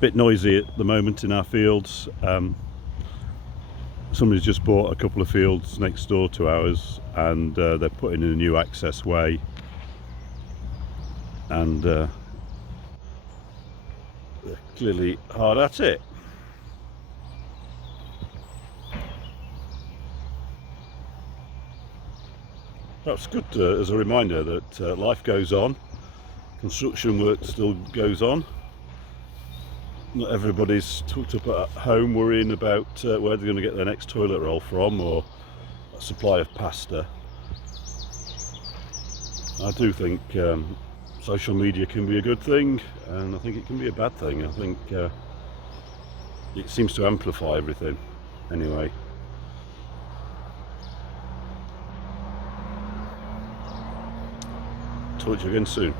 Bit noisy at the moment in our fields. Somebody's just bought a couple of fields next door to ours, and they're putting in a new access way, and they're clearly hard at it. That's good as a reminder that life goes on, construction work still goes on. Not everybody's tucked up at home worrying about where they're going to get their next toilet roll from, or a supply of pasta. I do think social media can be a good thing, and I think it can be a bad thing. I think it seems to amplify everything. Anyway, talk to you again soon.